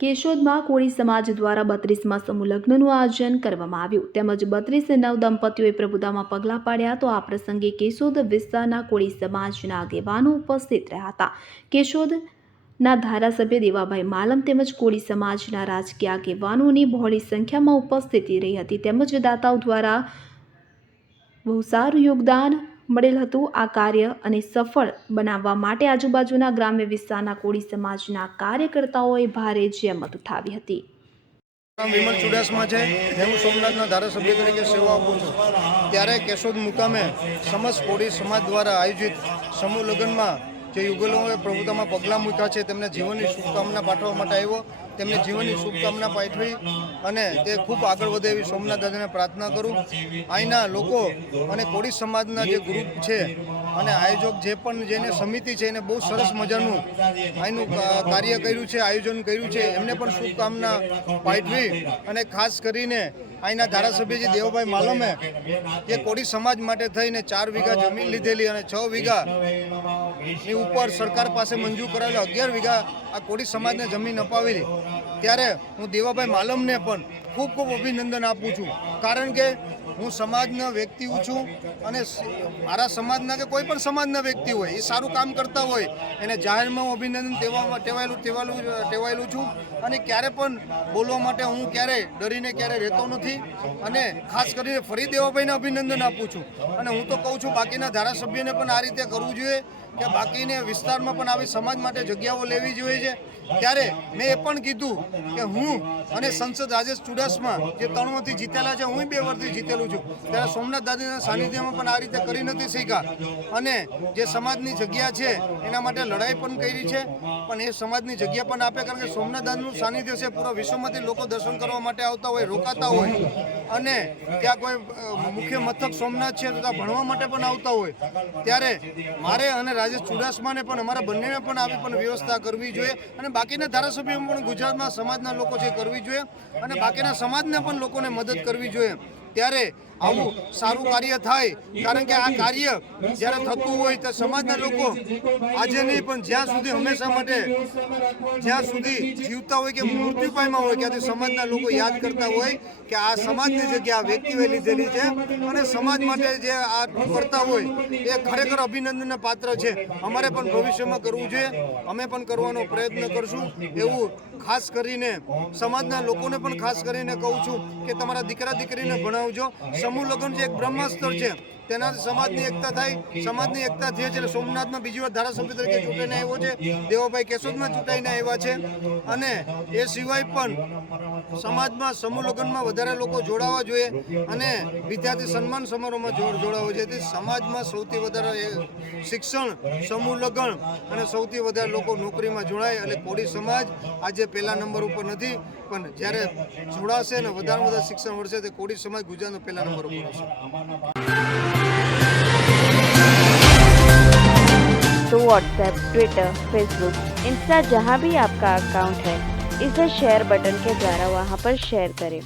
કેશોદમાં કોળી સમાજ દ્વારા 32મા સમૂહ લગ્નનું આયોજન કરવામાં આવ્યું તેમજ 32 નવ દંપતીઓએ પ્રભુતામાં પગલાં પાડ્યા તો આ પ્રસંગે કેશોદ વિસ્તારના કોળી સમાજના આગેવાનો ઉપસ્થિત રહ્યા હતા। કેશોદના ધારાસભ્ય દેવાભાઈ માલમ તેમજ કોળી સમાજના રાજકીય આગેવાનોની બહોળી સંખ્યામાં ઉપસ્થિતિ રહી હતી તેમજ દાતાઓ દ્વારા બહુ સારું યોગદાન મળેલ હતું। આ કાર્ય અને સફળ બનાવવા માટે આજુબાજુના ગ્રામ્ય વિસ્તારના કોળી સમાજના કાર્યકર્તાઓએ ભારે જહેમત ઉઠાવી હતી। વિમલ ચુડાસમા છે, હું સોમનાથના ધારાસભ્ય તરીકે સેવા આપું છું। ત્યારે કેશોદ મુકામે સમસ્ત કોળી સમાજ દ્વારા આયોજિત સમૂહ લગ્નમાં જે યુગલોએ પ્રભુતામાં પગલાં મૂક્યા છે તેમને જીવનની શુભકામના પાઠવવા માટે આવ્યો। તેમને જીવનની શુભકામના પાઠવી અને તે ખૂબ આગળ વધે એવી સોમનાથ દાદાને પ્રાર્થના કરું। અહીંના લોકો અને કોળી સમાજના જે ગ્રુપ છે અને આયોજક જે પણ જેને સમિતિ છે એને બહુ સરસ મજાનું અહીંનું કાર્ય કર્યું છે, આયોજન કર્યું છે, એમને પણ શુભકામના પાઠવી અને ખાસ કરીને અહીંના ધારાસભ્યજી દેવભાઈ માલમે જે કોળી સમાજ માટે થઈને 4 વીઘા જમીન લીધેલી અને 6 વીઘાની ઉપર સરકાર પાસે મંજૂર કરાવેલા 11 વીઘા આ કોળી સમાજને જમીન અપાવેલી। ત્યારે હું દેવાભાઈ માલમને પણ ખૂબ ખૂબ અભિનંદન આપું છું, કારણ કે હું સમાજના વ્યક્તિ છું અને મારા સમાજના કે કોઈ પણ સમાજના વ્યક્તિ હોય એ સારું કામ કરતા હોય એને જાહેરમાં હું અભિનંદન ટેવાયેલું છું અને ક્યારે પણ બોલવા માટે હું ક્યારે ડરીને ક્યારે રહેતો નથી। અને ખાસ કરીને ફરી દેવાભાઈને અભિનંદન આપું છું અને હું તો કહું છું બાકીના ધારાસભ્યને પણ આ રીતે કરવું જોઈએ કે બાકીને વિસ્તારમાં પણ આવી સમાજ માટે જગ્યાઓ લેવી જોઈએ છે। ત્યારે મેં એ પણ કીધું કે હું અને સંસદ રાજેશ ચુડાસમા જે 3 વખતથી જીતેલા છે, હું 2 વર્ષથી જીતેલું છું, ત્યારે સોમનાથ દાદાના સાનિધ્યમાં પણ આ રીતે કરી નથી શીખ્યા અને જે સમાજની જગ્યા છે એના માટે લડાઈ પણ કરી છે, પણ એ સમાજની જગ્યા પણ આપે, કારણ કે સોમનાથ દાદાનું સાનિધ્ય છે પૂરા વિશ્વમાંથી લોકો દર્શન કરવા માટે આવતા હોય, રોકાતા હોય અને ત્યાં કોઈ મુખ્ય મથક સોમનાથ છે તો ત્યાં ભણવા માટે પણ આવતા હોય। ત્યારે મારે અને રાજેશ ચુડાસમાને પણ અમારા બંનેને પણ આવી પણ વ્યવસ્થા કરવી જોઈએ અને બાકીના ધારાસભ્યો પણ ગુજરાતમાં સમાજના લોકો છે કરવી જોઈએ અને બાકીના સમાજને પણ લોકોને મદદ કરવી જોઈએ। ત્યારે આવું સારું કાર્ય થાય, કારણ કે આ કાર્ય જ્યારે થતું હોય તો સમાજના લોકો આજે નહીં પણ જ્યાં સુધી હંમેશા માટે જ્યાં સુધી જીવતા હોય કે મૃત્યુ પામ્યા હોય ત્યાંથી સમાજના લોકો યાદ કરતા હોય કે આ સમાજની જગ્યા આ વ્યક્તિએ લીધેલી છે અને સમાજ માટે જે આ કરતા હોય એ ખરેખર અભિનંદનને પાત્ર છે। અમારે પણ ભવિષ્યમાં કરવું જોઈએ, અમે પણ કરવાનો પ્રયત્ન કરશું એવું ખાસ કરીને સમાજના લોકોને પણ ખાસ કરીને કહું છું કે તમારા દીકરા દીકરીને ભણાવજો। સમૂહ લગ્ન જે એક બ્રહ્માસ્ત્ર છે તેનાથી સમાજની એકતા થાય, સમાજની એકતા થઈ છે। સોમનાથમાં બીજી વાર ધારાસભ્ય તરીકે ચૂંટાઈને આવ્યો છે, દેવાભાઈ કેશોદમાં ચૂંટાઈને આવ્યા છે અને એ સિવાય પણ સમાજમાં સમૂહ લગ્નમાં વધારે લોકો જોડાવા જોઈએ અને વિદ્યાર્થી સન્માન સમારોહમાં જોડાવા જોઈએ, જેથી સમાજમાં સૌથી વધારે શિક્ષણ, સમૂહ લગ્ન અને સૌથી વધારે લોકો નોકરીમાં જોડાય। અને કોળી સમાજ આજે પહેલા નંબર ઉપર નથી, પણ જ્યારે જોડાશે ને વધારે વધારે શિક્ષણ મળશે તો કોળી સમાજ ગુજરાતનો પહેલા નંબર ઉપર હશે। तो व्हाट्सएप, ट्विटर, फेसबुक, इंस्टा जहाँ भी आपका अकाउंट है इसे शेयर बटन के द्वारा वहाँ पर शेयर करें।